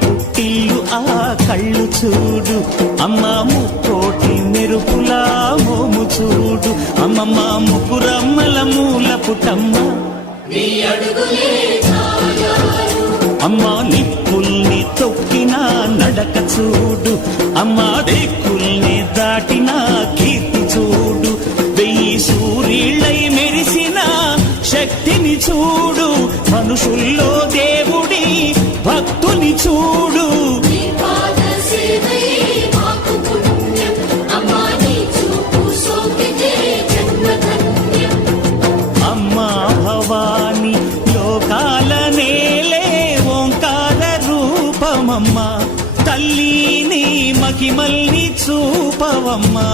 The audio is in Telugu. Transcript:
పుట్టిల్లు ఆ కళ్ళు చూడు, అమ్మ ముక్కోటి మెరుపులా మోము చూడు, అమ్మమ్మ ముగ్గురమ్మల మూల పుటమ్మ అమ్మ నిప్పుల్ని తొక్కిన నడక చూడు, అమ్మ దిక్కుల్ని దాటిన కీర్తి చూడు, 1000 సూర్యుళ్ళై మెరిసిన శక్తిని చూడు, మనుషుల్లో దేవుడి భక్తుని చూడు. అమ్మా భవాని లోకాల నేలే ఓంకార రూపమమ్మా, తల్లిని మహిమల్ని చూపవమ్మా.